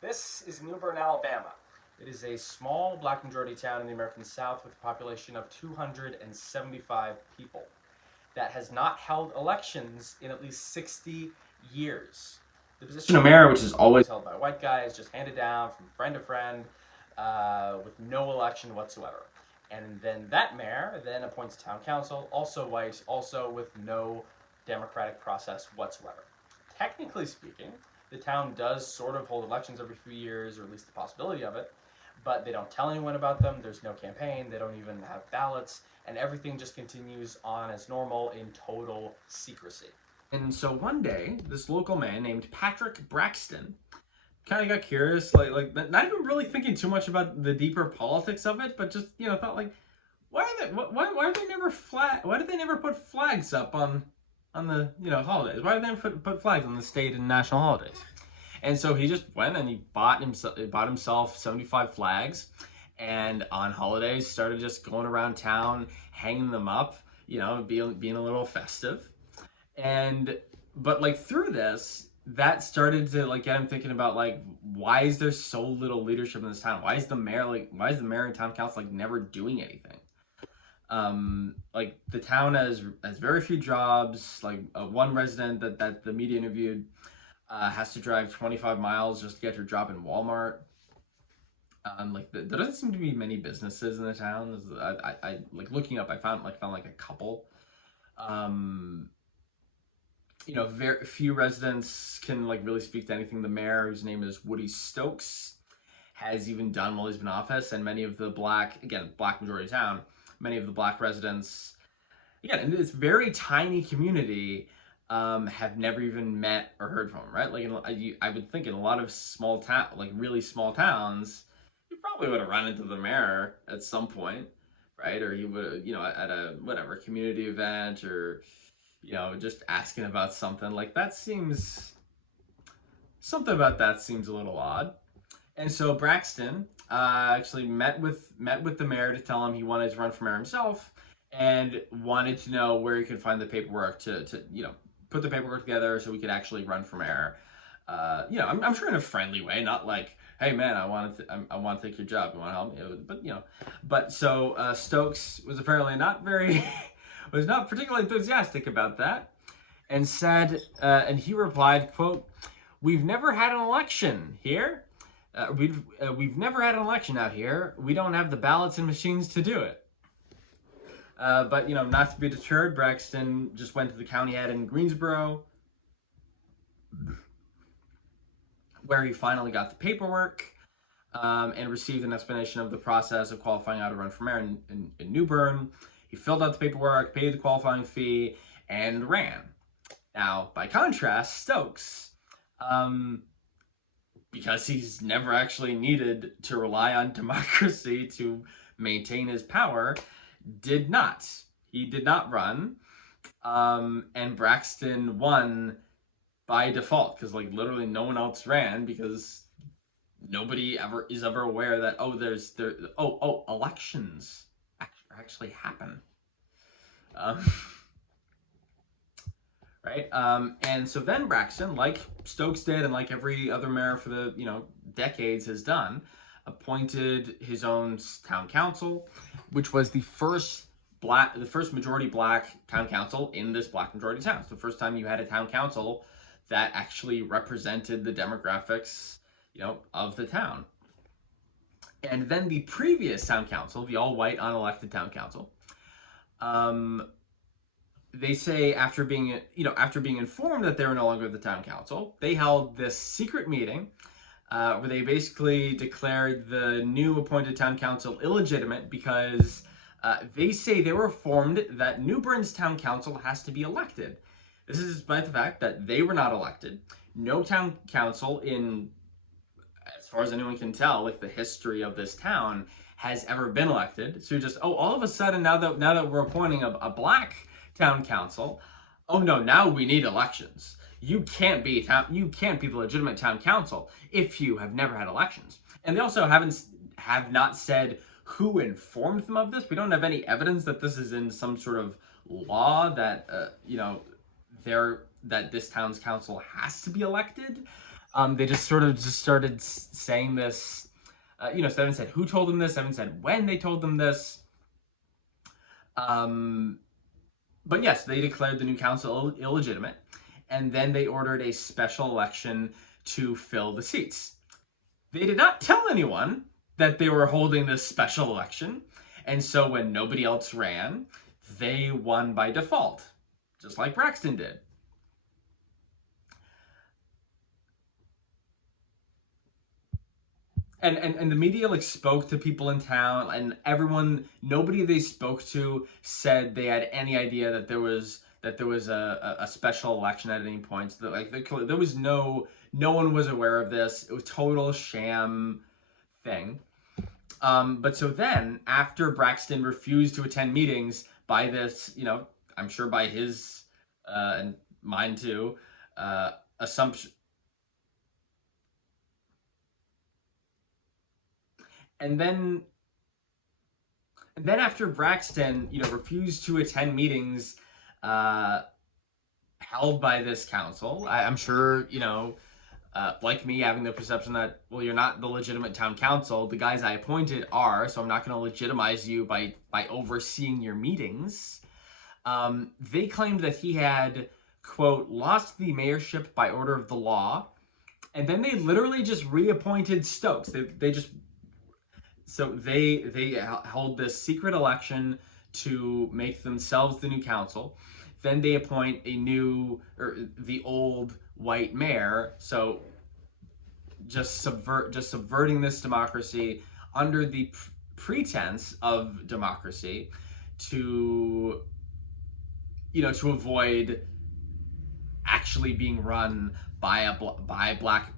This is New Bern, Alabama. It is a small black majority town in the American South with a population of 275 people that has not held elections in at least 60 years. The position of mayor, which is always held by white guys, just handed down from friend to friend with no election whatsoever. And then that mayor then appoints town council, also white, also with no democratic process whatsoever. Technically speaking, the town does sort of hold elections every few years, or at least the possibility of it, but they don't tell anyone about them. There's no campaign, they don't even have ballots, and everything just continues on as normal in total secrecy. And so one day, this local man named Patrick Braxton kind of got curious, like not even really thinking too much about the deeper politics of it, but just thought like, why are they never flag? Why did they never put flags up on the holidays? Why did they never put flags on the state and national holidays? And so he just went and he bought himself 75 flags, and on holidays started just going around town hanging them up, being a little festive. And but like through this, that started to like get him thinking about like, why is there so little leadership in this town? Why is the mayor and town council like never doing anything? Like the town has very few jobs. Like one resident that the media interviewed has to drive 25 miles just to get her job in Walmart. There doesn't seem to be many businesses in the town. I like looking up. I found like a couple. Um, Very few residents can like really speak to anything. The mayor, whose name is Woody Stokes, has even done while he's been in office, and many of the black majority town, many of the black residents, again, in this very tiny community, have never even met or heard from him, right? Like, I would think in a lot of small town, like really small towns, you probably would have run into the mayor at some point, right? Or he would, at a whatever community event, or just asking about something. Like that seems something about that seems a little odd. And so Braxton actually met with the mayor to tell him he wanted to run for mayor himself, and wanted to know where he could find the paperwork to put the paperwork together so we could actually run for mayor. I'm sure in a friendly way, not like, hey man, I want to take your job, you want to help me? But so Stokes was apparently not very was not particularly enthusiastic about that, and said, and he replied, "quote We've never had an election here. We've never had an election out here. We don't have the ballots and machines to do it." But not to be deterred, Braxton just went to the county head in Greensboro, where he finally got the paperwork, and received an explanation of the process of qualifying how to run for mayor in New Bern. He filled out the paperwork, paid the qualifying fee, and ran. Now, by contrast, Stokes, because he's never actually needed to rely on democracy to maintain his power, did not. He did not run, and Braxton won by default, because like literally no one else ran, because nobody is ever aware that elections actually happen. Um, right? And so then Braxton, like Stokes did, and like every other mayor for the decades has done, appointed his own town council, which was the first majority black town council in this black majority town. It's the first time you had a town council that actually represented the demographics, of the town. And then the previous town council, the all-white unelected town council, they say after being informed that they were no longer the town council, they held this secret meeting where they basically declared the new appointed town council illegitimate, because they say they were informed that New Bern's town council has to be elected. This is despite the fact that they were not elected. No town council in, as far as anyone can tell, like the history of this town, has ever been elected. So just, all of a sudden, now that we're appointing a black town council, oh no, now we need elections. You can't be the legitimate town council if you have never had elections. And they also have not said who informed them of this. We don't have any evidence that this is in some sort of law that that this town's council has to be elected. They just sort of just started saying this. So Evan said who told them this. Evan said when they told them this. Um, but yes, they declared the new council illegitimate, and then they ordered a special election to fill the seats. They did not tell anyone that they were holding this special election, and so when nobody else ran, they won by default, just like Braxton did. And the media like spoke to people in town, and nobody they spoke to said they had any idea that there was a special election at any point. So that, like there was no one was aware of this. It was total sham thing. But so then, after Braxton refused to attend meetings by this, I'm sure by his and mine too, assumption. And then after Braxton, refused to attend meetings uh, held by this council, I'm sure, like me, having the perception that, well, you're not the legitimate town council. The guys I appointed are, so I'm not going to legitimize you by overseeing your meetings. They claimed that he had, quote, lost the mayorship by order of the law, and then they literally just reappointed Stokes. They held this secret election to make themselves the new council. Then they appoint the old white mayor. So just subverting this democracy under the pretense of democracy to to avoid actually being run by black,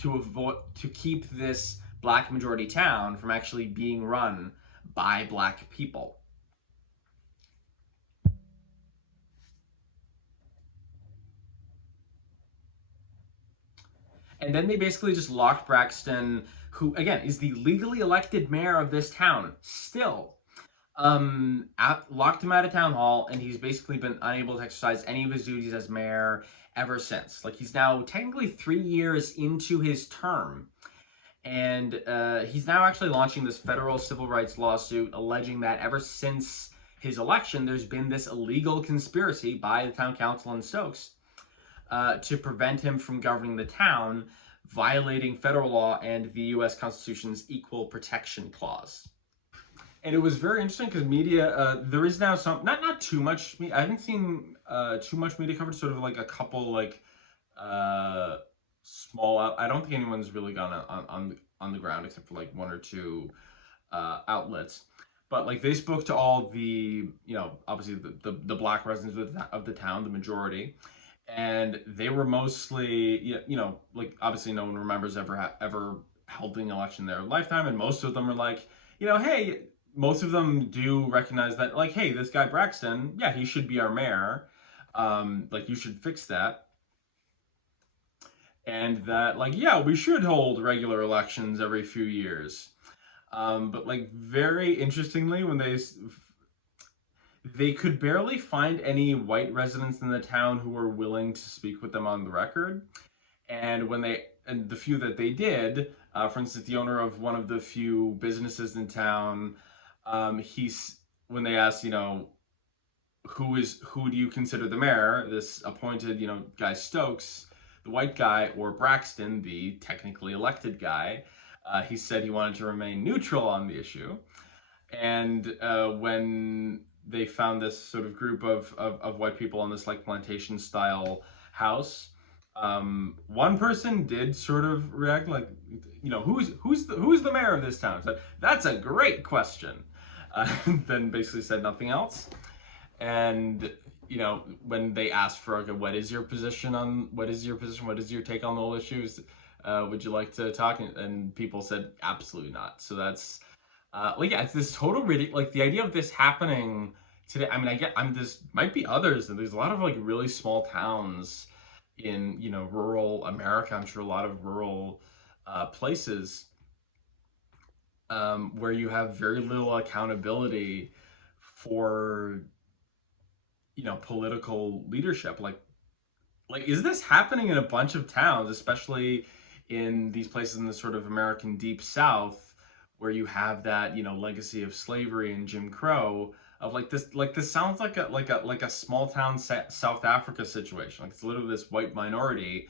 to keep this black majority town from actually being run by black people. And then they basically just locked Braxton, who again is the legally elected mayor of this town still. Locked him out of town hall, and he's basically been unable to exercise any of his duties as mayor ever since. Like, he's now technically 3 years into his term, and he's now actually launching this federal civil rights lawsuit alleging that ever since his election, there's been this illegal conspiracy by the town council in Stokes to prevent him from governing the town, violating federal law and the U.S. Constitution's Equal Protection Clause. And it was very interesting because media, there is now some, not too much. I haven't seen too much media coverage. Sort of like a couple like small. I don't think anyone's really gone on the ground except for like one or two outlets. But like they spoke to all the obviously the black residents of the town, the majority, and they were mostly like obviously no one remembers ever holding an election in their lifetime, and most of them are like hey, most of them do recognize that, like, hey, this guy Braxton, yeah, he should be our mayor. Like, you should fix that. And that, like, yeah, we should hold regular elections every few years. But, like, very interestingly, when they could barely find any white residents in the town who were willing to speak with them on the record. And the few that they did, for instance, the owner of one of the few businesses in town, when they asked, who do you consider the mayor? This appointed, guy Stokes, the white guy, or Braxton, the technically elected guy, he said he wanted to remain neutral on the issue. And when they found this sort of group of white people in this like plantation style house, one person did sort of react like, who's the mayor of this town? So that's a great question. Then basically said nothing else. And when they asked for, okay, what is your position? What is your take on the whole issues? Would you like to talk? And people said absolutely not. So that's it's this total like the idea of this happening today. I mean, this might be others, and there's a lot of like really small towns in rural America. I'm sure a lot of rural places where you have very little accountability for political leadership. like, is this happening in a bunch of towns, especially in these places in the sort of American Deep South, where you have that, legacy of slavery and Jim Crow, of like this sounds like a small town South Africa situation. Like, it's literally this white minority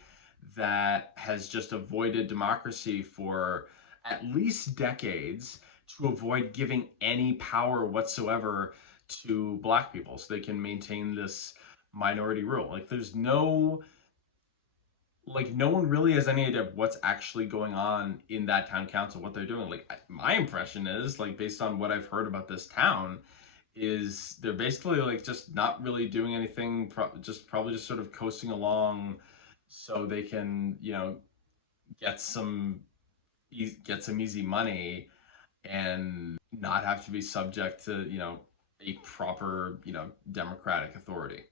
that has just avoided democracy for at least decades to avoid giving any power whatsoever to black people so they can maintain this minority rule. No one really has any idea of what's actually going on in that town council, what they're doing. My impression is, like, based on what I've heard about this town, is they're basically like just not really doing anything, just probably just sort of coasting along so they can, get some get some easy money and not have to be subject to, a proper, democratic authority.